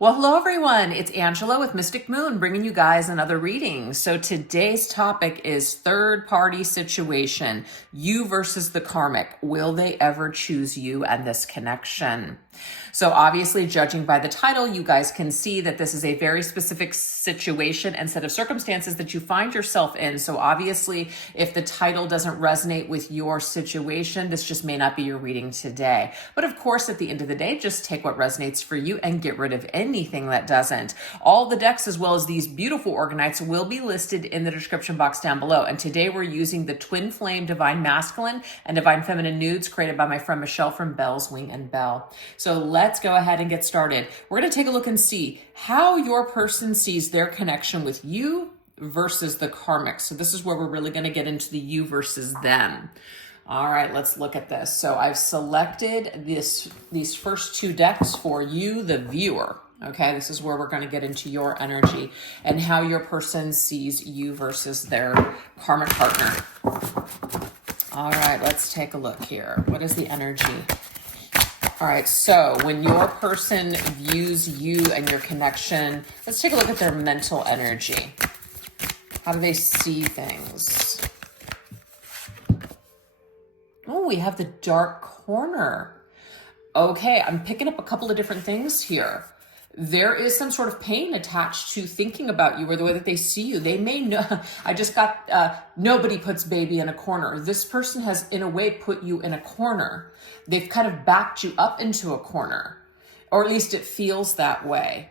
Well, hello everyone. It's Angela with Mystic Moon bringing you guys another reading. So today's topic is third party situation, you versus the karmic. Will they ever choose you and this connection? So obviously, judging by the title, you guys can see that this is a very specific situation and set of circumstances that you find yourself in. So obviously, if the title doesn't resonate with your situation, this just may not be your reading today. But of course, at the end of the day, just take what resonates for you and get rid of anything that doesn't. All the decks, as well as these beautiful organites, will be listed in the description box down below. And today we're using the Twin Flame Divine Masculine and Divine Feminine nudes created by my friend Michelle from Belle's Wing and Belle. So let's go ahead and get started. We're going to take a look and see how your person sees their connection with you versus the karmic. So this is where we're really going to get into the you versus them. All right, let's look at this. So I've selected these first two decks for you, the viewer. Okay, this is where we're going to get into your energy and how your person sees you versus their karmic partner. All right, let's take a look here. What is the energy? All right, so when your person views you and your connection, let's take a look at their mental energy. How do they see things? Oh, we have the dark corner. Okay, I'm picking up a couple of different things here. There is some sort of pain attached to thinking about you or the way that they see you. They may know, I just got, nobody puts baby in a corner. This person has, in a way, put you in a corner. They've kind of backed you up into a corner, or at least it feels that way.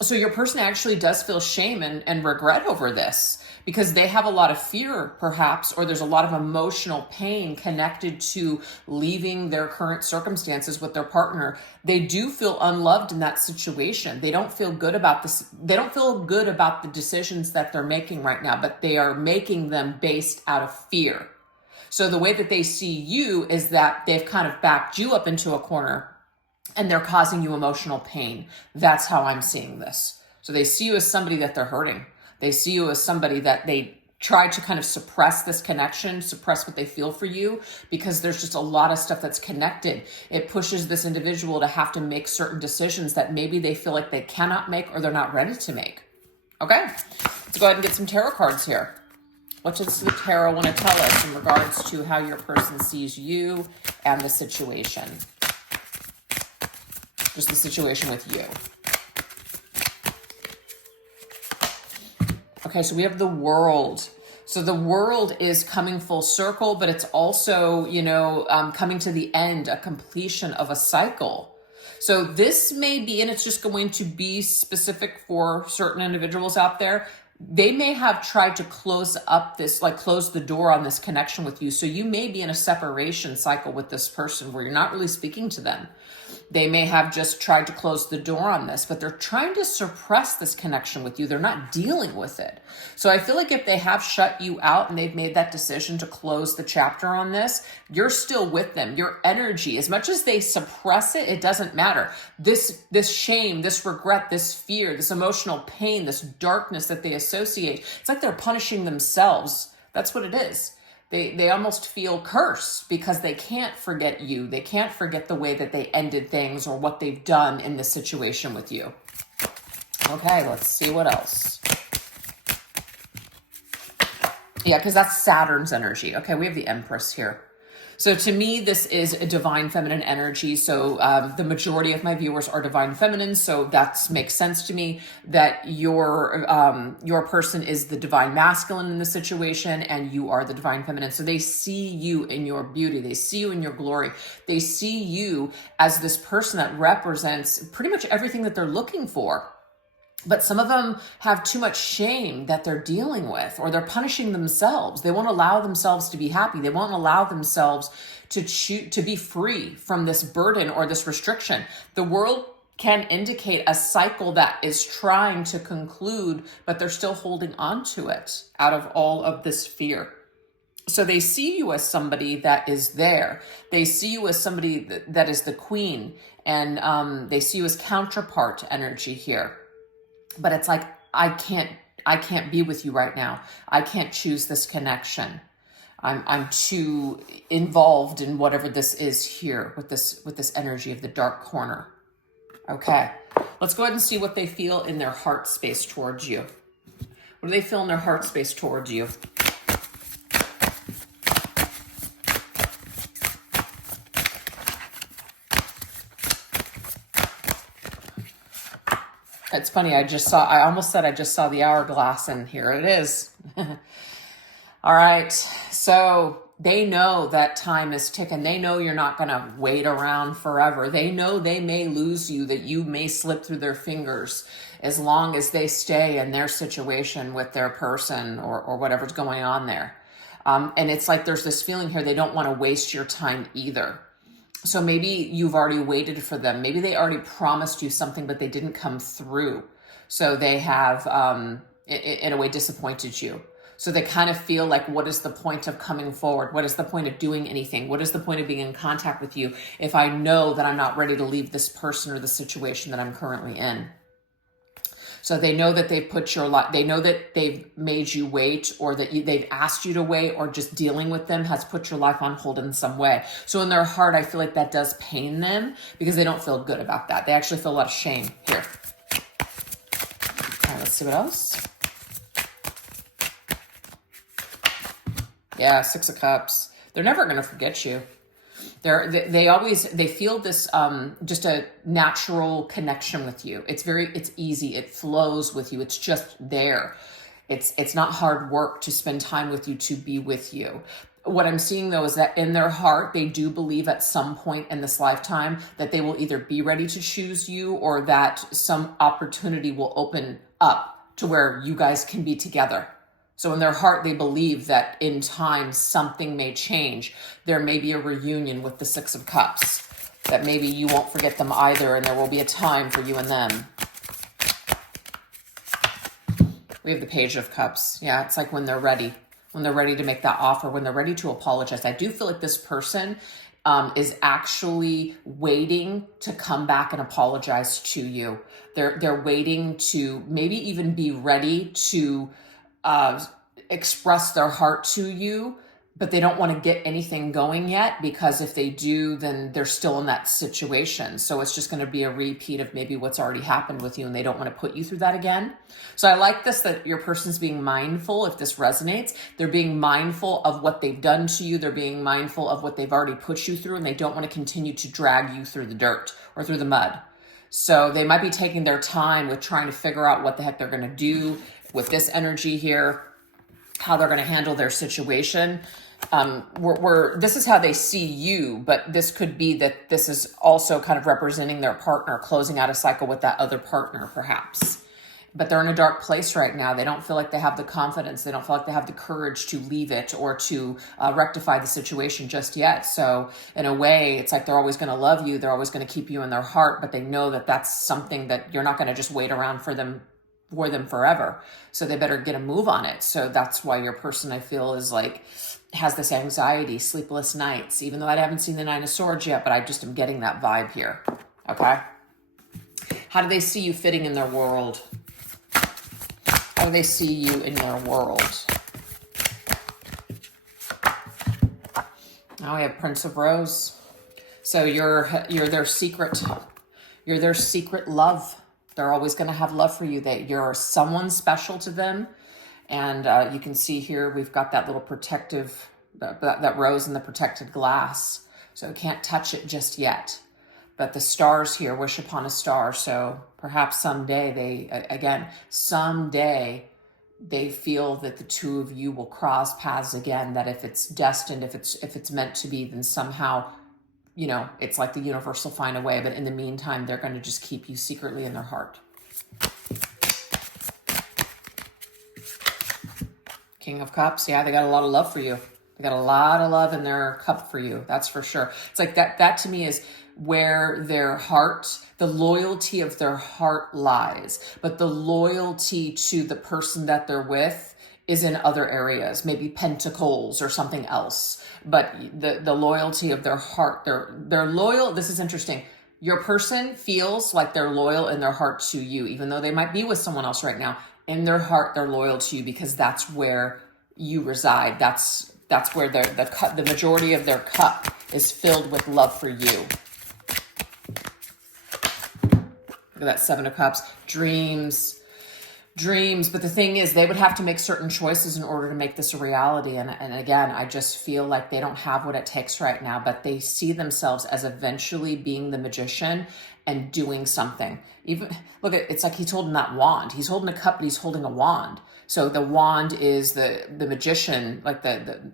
So your person actually does feel shame and regret over this because they have a lot of fear, perhaps, or there's a lot of emotional pain connected to leaving their current circumstances with their partner. They do feel unloved in that situation. They don't feel good about this. They don't feel good about the decisions that they're making right now, but they are making them based out of fear. So the way that they see you is that they've kind of backed you up into a corner and they're causing you emotional pain. That's how I'm seeing this. So they see you as somebody that they're hurting. They see you as somebody that they try to kind of suppress this connection, suppress what they feel for you, because there's just a lot of stuff that's connected. It pushes this individual to have to make certain decisions that maybe they feel like they cannot make or they're not ready to make. Okay, let's go ahead and get some tarot cards here. What does the tarot want to tell us in regards to how your person sees you and the situation? Just the situation with you. Okay, so we have the world. So the world is coming full circle, but it's also, coming to the end, a completion of a cycle. So this may be, and it's just going to be specific for certain individuals out there. They may have tried to close the door on this connection with you. So you may be in a separation cycle with this person where you're not really speaking to them. They may have just tried to close the door on this, but they're trying to suppress this connection with you. They're not dealing with it. So I feel like if they have shut you out and they've made that decision to close the chapter on this, you're still with them. Your energy, as much as they suppress it, it doesn't matter. This shame, this regret, this fear, this emotional pain, this darkness that they associate, it's like they're punishing themselves. That's what it is. They almost feel cursed because they can't forget you. They can't forget the way that they ended things or what they've done in this situation with you. Okay, let's see what else. Yeah, because that's Saturn's energy. Okay, we have the Empress here. So to me, this is a divine feminine energy. So the majority of my viewers are divine feminine. So that makes sense to me that your person is the divine masculine in the situation and you are the divine feminine. So they see you in your beauty. They see you in your glory. They see you as this person that represents pretty much everything that they're looking for. But some of them have too much shame that they're dealing with, or they're punishing themselves. They won't allow themselves to be happy. They won't allow themselves to be free from this burden or this restriction. The world can indicate a cycle that is trying to conclude, but they're still holding on to it out of all of this fear. So they see you as somebody that is there. They see you as somebody that is the queen, and they see you as counterpart energy here. But it's like, I can't be with you right now. I can't choose this connection. I'm too involved in whatever this is here with this energy of the dark corner. Okay, Let's go ahead and see what they feel in their heart space towards you. What do they feel in their heart space towards you? It's funny, I almost said I just saw the hourglass, and here it is. All right, so they know that time is ticking. They know you're not going to wait around forever. They know they may lose you, that you may slip through their fingers as long as they stay in their situation with their person or whatever's going on there. And it's like there's this feeling here, they don't want to waste your time either. So maybe you've already waited for them. Maybe they already promised you something, but they didn't come through. So they have, in a way, disappointed you. So they kind of feel like, what is the point of coming forward? What is the point of doing anything? What is the point of being in contact with you if I know that I'm not ready to leave this person or the situation that I'm currently in? So they know that they've put your life, they know that they've made you wait, or that they've asked you to wait, or just dealing with them has put your life on hold in some way. So in their heart, I feel like that does pain them because they don't feel good about that. They actually feel a lot of shame here. All right, let's see what else. Yeah, Six of Cups. They're never going to forget you. They feel this, just a natural connection with you. It's easy. It flows with you. It's just there. It's not hard work to spend time with you, to be with you. What I'm seeing though is that in their heart, they do believe at some point in this lifetime that they will either be ready to choose you, or that some opportunity will open up to where you guys can be together. So in their heart, they believe that in time, something may change. There may be a reunion with the Six of Cups, that maybe you won't forget them either, and there will be a time for you and them. We have the Page of Cups. Yeah, it's like when they're ready to make that offer, when they're ready to apologize. I do feel like this person is actually waiting to come back and apologize to you. They're waiting to maybe even be ready to express their heart to you, but they don't want to get anything going yet, because if they do, then they're still in that situation. So it's just going to be a repeat of maybe what's already happened with you, and they don't want to put you through that again. So I like this, that your person's being mindful. If this resonates, they're being mindful of what they've done to you. They're being mindful of what they've already put you through, and they don't want to continue to drag you through the dirt or through the mud. So they might be taking their time with trying to figure out what the heck they're going to do with this energy here, how they're going to handle their situation. This is how they see you, but this could be that this is also kind of representing their partner, closing out a cycle with that other partner, perhaps. But they're in a dark place right now. They don't feel like they have the confidence. They don't feel like they have the courage to leave it or to rectify the situation just yet. So in a way, it's like they're always going to love you. They're always going to keep you in their heart, but they know that that's something that you're not going to just wait around for them forever. So they better get a move on it. So that's why your person, I feel, is like, has this anxiety, sleepless nights, even though I haven't seen the Nine of Swords yet, but I just am getting that vibe here. Okay. How do they see you fitting in their world? How do they see you in their world? Now we have Prince of Rose. So you're their secret. You're their secret love. They're always going to have love for you. That you're someone special to them. And you can see here, we've got that little protective, that rose in the protected glass. So can't touch it just yet. But the stars here, wish upon a star. So perhaps someday they feel that the two of you will cross paths again. That if it's destined, if it's meant to be, then somehow, it's like the universe will find a way. But in the meantime, they're going to just keep you secretly in their heart. King of Cups. Yeah, they got a lot of love for you. They got a lot of love in their cup for you. That's for sure. It's like that to me is where their heart, the loyalty of their heart lies. But the loyalty to the person that they're with is in other areas, maybe pentacles or something else. But the loyalty of their heart, they're loyal. This is interesting. Your person feels like they're loyal in their heart to you, even though they might be with someone else right now. In their heart, they're loyal to you because that's where you reside. That's where the majority of their cup is filled with love for you. Look at that Seven of Cups. Dreams. But the thing is, they would have to make certain choices in order to make this a reality. And again, I just feel like they don't have what it takes right now, but they see themselves as eventually being the magician and doing something. Even look at, it's like he's holding that wand. He's holding a cup, but he's holding a wand. So the wand is the magician, like the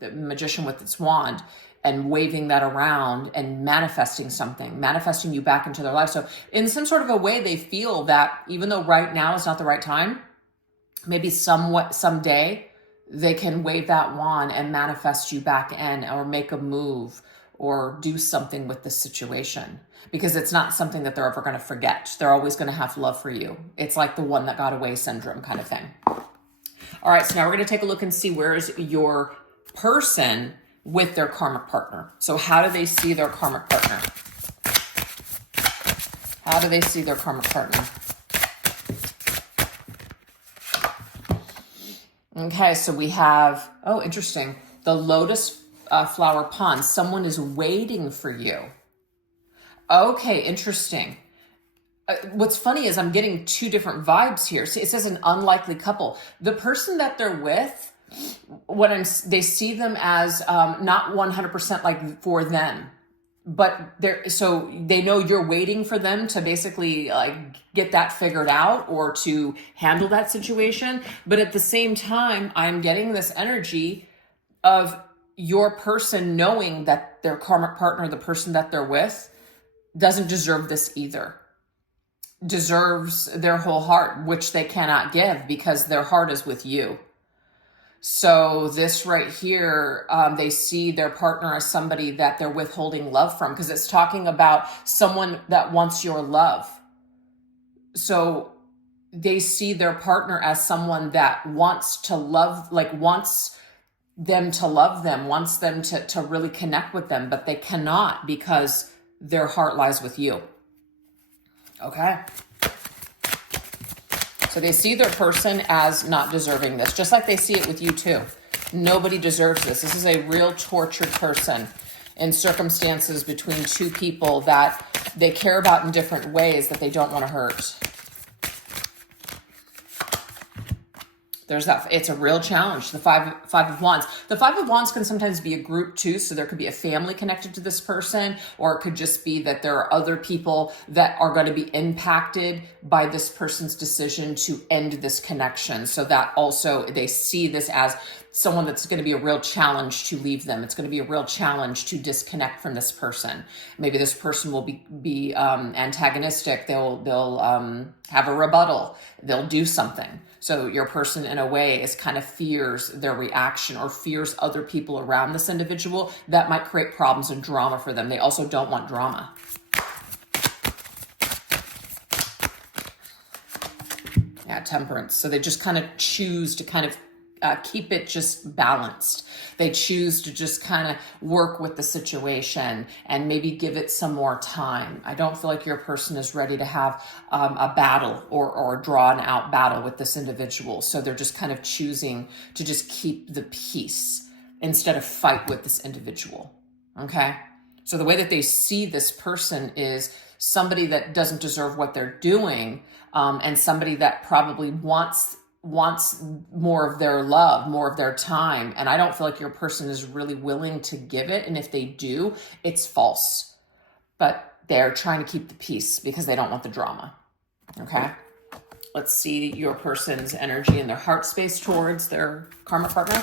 magician with its wand, and waving that around and manifesting something, manifesting you back into their life. So in some sort of a way, they feel that even though right now is not the right time, maybe someday they can wave that wand and manifest you back in, or make a move or do something with the situation, because it's not something that they're ever going to forget. They're always going to have love for you. It's like the one that got away syndrome kind of thing. All right, so now we're going to take a look and see where's your person with their karmic partner. So how do they see their karmic partner? How do they see their karmic partner? Okay, so we have, oh, interesting. The lotus flower pond. Someone is waiting for you. Okay, interesting. What's funny is I'm getting two different vibes here. So it says an unlikely couple. The person that they're with, they see them as not 100% like for them, but so they know you're waiting for them to basically like get that figured out or to handle that situation. But at the same time, I'm getting this energy of your person knowing that their karmic partner, the person that they're with, doesn't deserve this either. Deserves their whole heart, which they cannot give because their heart is with you. So this right here, they see their partner as somebody that they're withholding love from, because it's talking about someone that wants your love. So they see their partner as someone that wants to love, like wants them to love them, wants them to really connect with them, but they cannot because their heart lies with you. Okay. So they see their person as not deserving this, just like they see it with you too. Nobody deserves this. This is a real tortured person in circumstances between two people that they care about in different ways that they don't want to hurt. There's that. It's a real challenge. The five of wands. The five of wands can sometimes be a group too. So there could be a family connected to this person, or it could just be that there are other people that are going to be impacted by this person's decision to end this connection. So that also they see this as someone that's going to be a real challenge to leave them. It's going to be a real challenge to disconnect from this person. Maybe this person will be antagonistic. They'll have a rebuttal. They'll do something. So your person in a way is kind of fears their reaction or fears other people around this individual that might create problems and drama for them. They also don't want drama. Yeah, temperance. So they just kind of choose to kind of keep it just balanced. They choose to just kind of work with the situation and maybe give it some more time. I don't feel like your person is ready to have a battle or a drawn out battle with this individual. So they're just kind of choosing to just keep the peace instead of fight with this individual. Okay. So the way that they see this person is somebody that doesn't deserve what they're doing, and somebody that probably wants more of their love, more of their time. And I don't feel like your person is really willing to give it. And if they do, it's false. But they're trying to keep the peace because they don't want the drama. Okay. Let's see your person's energy and their heart space towards their karmic partner.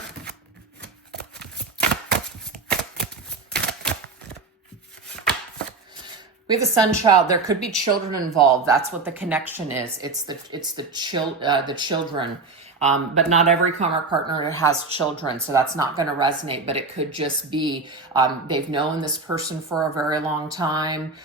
We have the sun child. There could be children involved. That's what the connection is. It's the children. But not every karmic partner has children, so that's not going to resonate. But it could just be they've known this person for a very long time.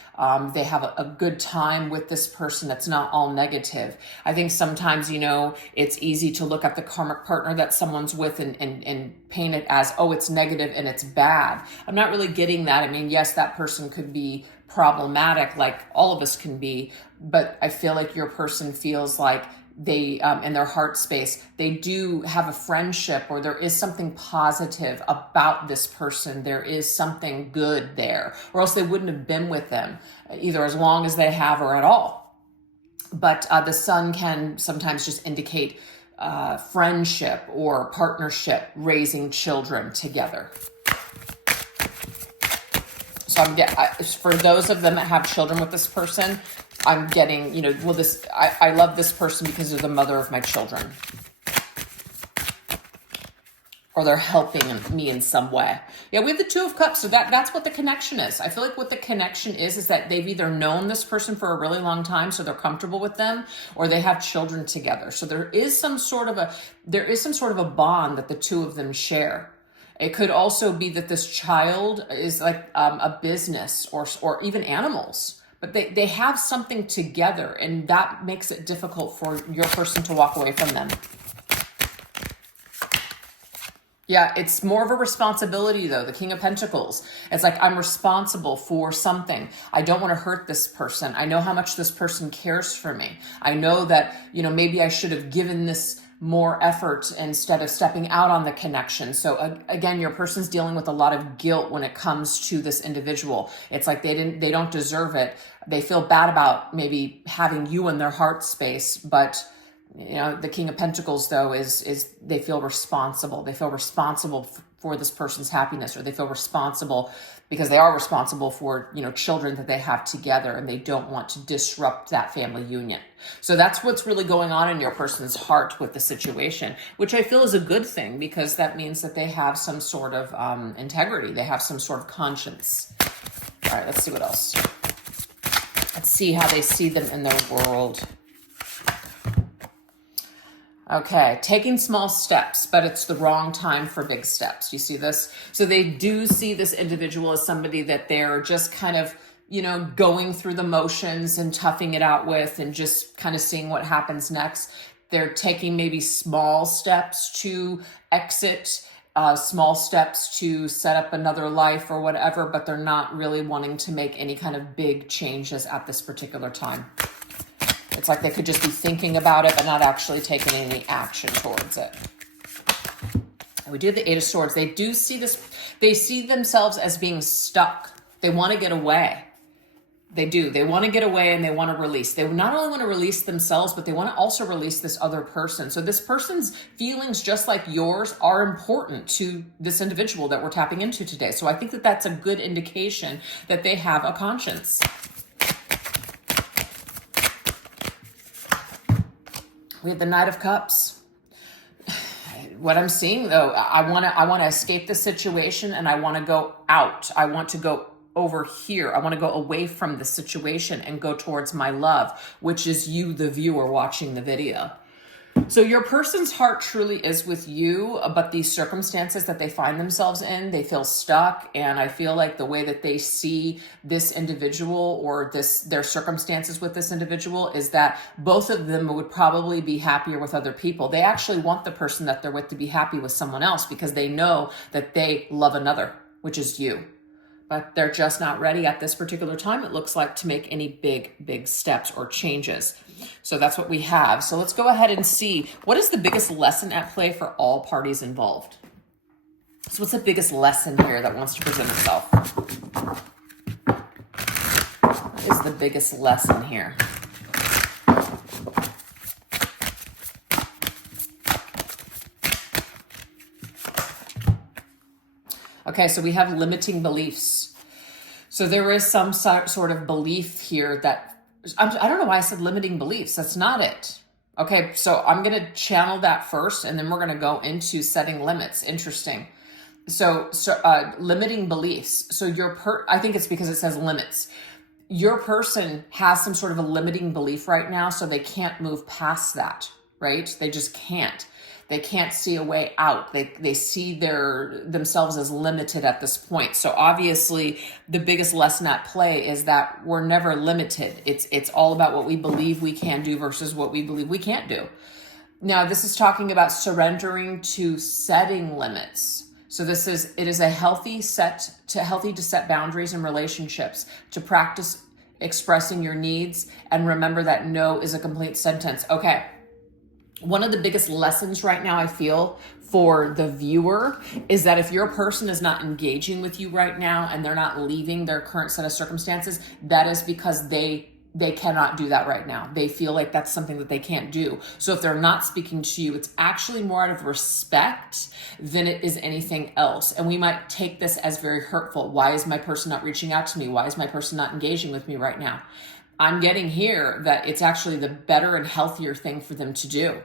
They have a good time with this person. It's not all negative. I think sometimes, it's easy to look at the karmic partner that someone's with and paint it as, oh, it's negative and it's bad. I'm not really getting that. I mean, yes, that person could be problematic like all of us can be, but I feel like your person feels like they, in their heart space, they do have a friendship, or there is something positive about this person. There is something good there, or else they wouldn't have been with them either as long as they have or at all. but the sun can sometimes just indicate friendship or partnership, raising children together. So for those of them that have children with this person, I'm getting, I love this person because they're the mother of my children. Or they're helping me in some way. Yeah, we have the Two of Cups, so that's what the connection is. I feel like what the connection is that they've either known this person for a really long time, so they're comfortable with them, or they have children together. So there is some sort of a bond that the two of them share. It could also be that this child is like a business or even animals, but they have something together, and that makes it difficult for your person to walk away from them. Yeah, it's more of a responsibility though. The King of Pentacles. It's like, I'm responsible for something. I don't want to hurt this person. I know how much this person cares for me. I know that, maybe I should have given this more effort instead of stepping out on the connection. So again, your person's dealing with a lot of guilt when it comes to this individual. It's like they don't deserve it. They feel bad about maybe having you in their heart space, but the King of Pentacles, though, is they feel responsible. They feel responsible for this person's happiness, or they feel responsible because they are responsible for, children that they have together, and they don't want to disrupt that family union. So that's what's really going on in your person's heart with the situation, which I feel is a good thing, because that means that they have some sort of integrity. They have some sort of conscience. All right, let's see what else. Let's see how they see them in their world. Okay, taking small steps, but it's the wrong time for big steps. You see this? So they do see this individual as somebody that they're just kind of, going through the motions and toughing it out with, and just kind of seeing what happens next. They're taking maybe small steps to exit, small steps to set up another life or whatever, but they're not really wanting to make any kind of big changes at this particular time. It's like they could just be thinking about it, but not actually taking any action towards it. And we do have the Eight of Swords. They do see this. They see themselves as being stuck. They want to get away. They do. They want to get away, and they want to release. They not only want to release themselves, but they want to also release this other person. So this person's feelings, just like yours, are important to this individual that we're tapping into today. So I think that that's a good indication that they have a conscience. We have the Knight of Cups. What I'm seeing, though, I want to escape the situation, and I want to go out. I want to go over here. I want to go away from the situation and go towards my love, which is you, the viewer, watching the video. So your person's heart truly is with you, but these circumstances that they find themselves in, they feel stuck. And I feel like the way that they see this individual, or their circumstances with this individual, is that both of them would probably be happier with other people. They actually want the person that they're with to be happy with someone else, because they know that they love another, which is you. But they're just not ready at this particular time, it looks like, to make any big steps or changes. So that's what we have. So let's go ahead and see, what is the biggest lesson at play for all parties involved? So what's the biggest lesson here that wants to present itself? What is the biggest lesson here? Okay, so we have limiting beliefs. So there is some sort of belief here that, I don't know why I said limiting beliefs. That's not it. Okay, so I'm going to channel that first, and then we're going to go into setting limits. Interesting. So limiting beliefs. So I think it's because it says limits. Your person has some sort of a limiting belief right now, so they can't move past that, right? They just can't. They can't see a way out. They see themselves as limited at this point. So obviously the biggest lesson at play is that we're never limited. It's all about what we believe we can do versus what we believe we can't do. Now, this is talking about surrendering to setting limits. So it is a healthy to set boundaries in relationships, to practice expressing your needs, and remember that no is a complete sentence. Okay. One of the biggest lessons right now, I feel, for the viewer is that if your person is not engaging with you right now and they're not leaving their current set of circumstances, that is because they they cannot do that right now. They feel like that's something that they can't do. So if they're not speaking to you, it's actually more out of respect than it is anything else. And we might take this as very hurtful. Why is my person not reaching out to me? Why is my person not engaging with me right now? I'm getting here that it's actually the better and healthier thing for them to do.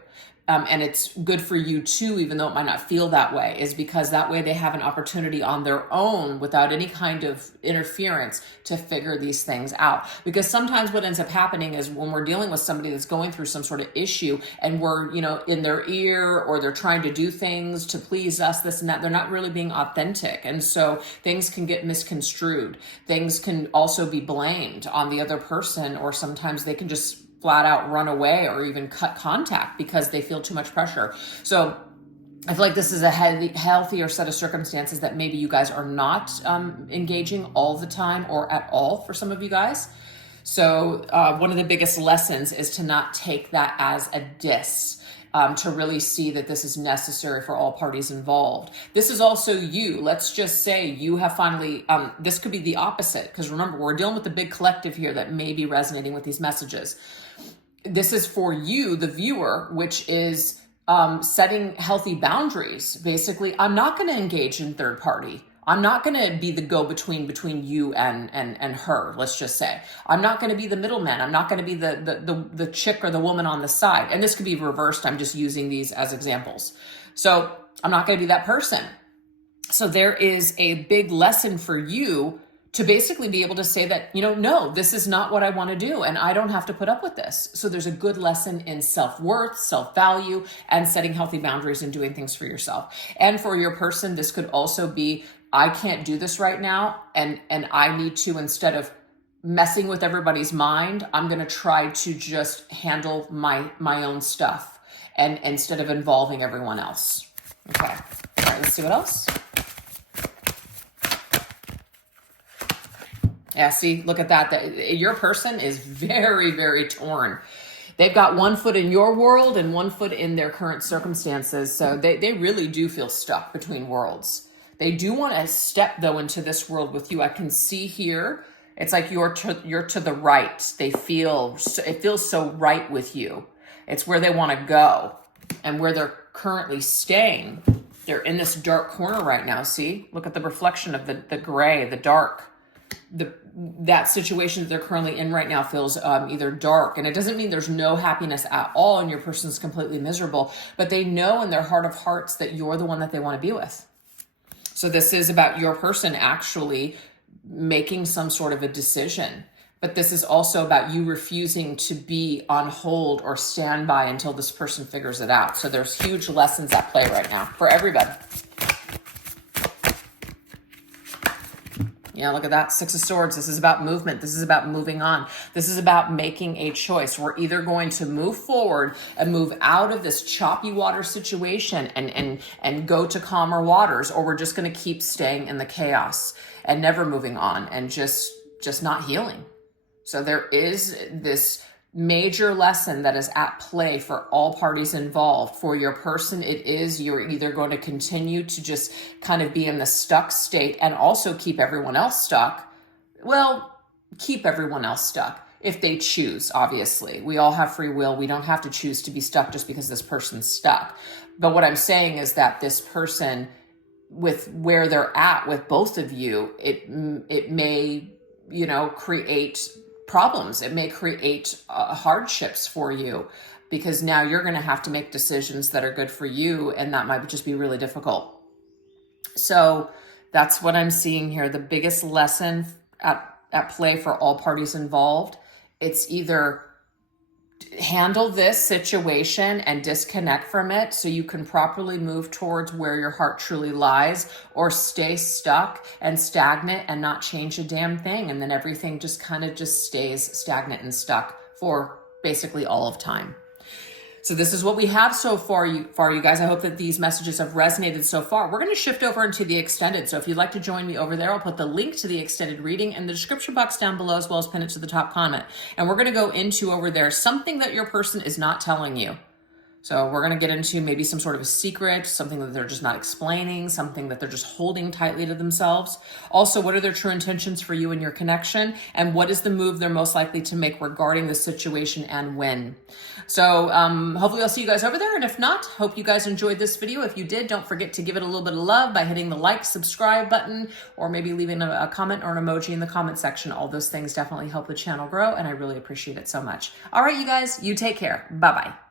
And it's good for you too, even though it might not feel that way, is because that way they have an opportunity on their own without any kind of interference to figure these things out. Because sometimes what ends up happening is when we're dealing with somebody that's going through some sort of issue and we're, in their ear, or they're trying to do things to please us, this and that, they're not really being authentic. And so things can get misconstrued. Things can also be blamed on the other person, or sometimes they can just flat out run away or even cut contact because they feel too much pressure. So I feel like this is a healthier set of circumstances that maybe you guys are not engaging all the time or at all for some of you guys. So one of the biggest lessons is to not take that as a diss. To really see that this is necessary for all parties involved. This is also you. Let's just say you have finally, this could be the opposite, because remember, we're dealing with the big collective here that may be resonating with these messages. This is for you, the viewer, which is setting healthy boundaries. Basically, I'm not going to engage in third party. I'm not going to be the go-between between you and her, let's just say. I'm not going to be the middleman. I'm not going to be the chick or the woman on the side. And this could be reversed. I'm just using these as examples. So I'm not going to be that person. So there is a big lesson for you to basically be able to say that, no, this is not what I want to do, and I don't have to put up with this. So there's a good lesson in self-worth, self-value, and setting healthy boundaries and doing things for yourself. And for your person, this could also be, I can't do this right now, and I need to, instead of messing with everybody's mind, I'm going to try to just handle my own stuff, and instead of involving everyone else. Okay. All right, let's see what else. Yeah, see, look at that. Your person is very, very torn. They've got one foot in your world and one foot in their current circumstances. So they really do feel stuck between worlds. They do want to step, though, into this world with you. I can see here, it's like you're to the right. It feels so right with you. It's where they want to go. And where they're currently staying, they're in this dark corner right now. See, look at the reflection of the gray, the dark. That situation that they're currently in right now feels either dark, and it doesn't mean there's no happiness at all and your person's completely miserable, but they know in their heart of hearts that you're the one that they want to be with. So this is about your person actually making some sort of a decision, but this is also about you refusing to be on hold or stand by until this person figures it out. So there's huge lessons at play right now for everybody. Yeah, look at that. Six of Swords. This is about movement. This is about moving on. This is about making a choice. We're either going to move forward and move out of this choppy water situation and go to calmer waters, or we're just going to keep staying in the chaos and never moving on and just not healing. So there is this major lesson that is at play for all parties involved. For your person, it is you're either going to continue to just kind of be in the stuck state and also keep everyone else stuck. Well, keep everyone else stuck if they choose, obviously. We all have free will. We don't have to choose to be stuck just because this person's stuck. But what I'm saying is that this person, with where they're at with both of you, it may, create problems. It may create hardships for you, because now you're going to have to make decisions that are good for you, and that might just be really difficult. So that's what I'm seeing here. The biggest lesson at play for all parties involved, it's either handle this situation and disconnect from it so you can properly move towards where your heart truly lies, or stay stuck and stagnant and not change a damn thing, and then everything just kind of just stays stagnant and stuck for basically all of time. So this is what we have so far, you guys. I hope that these messages have resonated so far. We're going to shift over into the extended. So if you'd like to join me over there, I'll put the link to the extended reading in the description box down below, as well as pin it to the top comment. And we're going to go into over there something that your person is not telling you. So we're going to get into maybe some sort of a secret, something that they're just not explaining, something that they're just holding tightly to themselves. Also, what are their true intentions for you and your connection? And what is the move they're most likely to make regarding the situation and when? So hopefully I'll see you guys over there. And if not, hope you guys enjoyed this video. If you did, don't forget to give it a little bit of love by hitting the like, subscribe button, or maybe leaving a comment or an emoji in the comment section. All those things definitely help the channel grow, and I really appreciate it so much. All right, you guys, you take care. Bye-bye.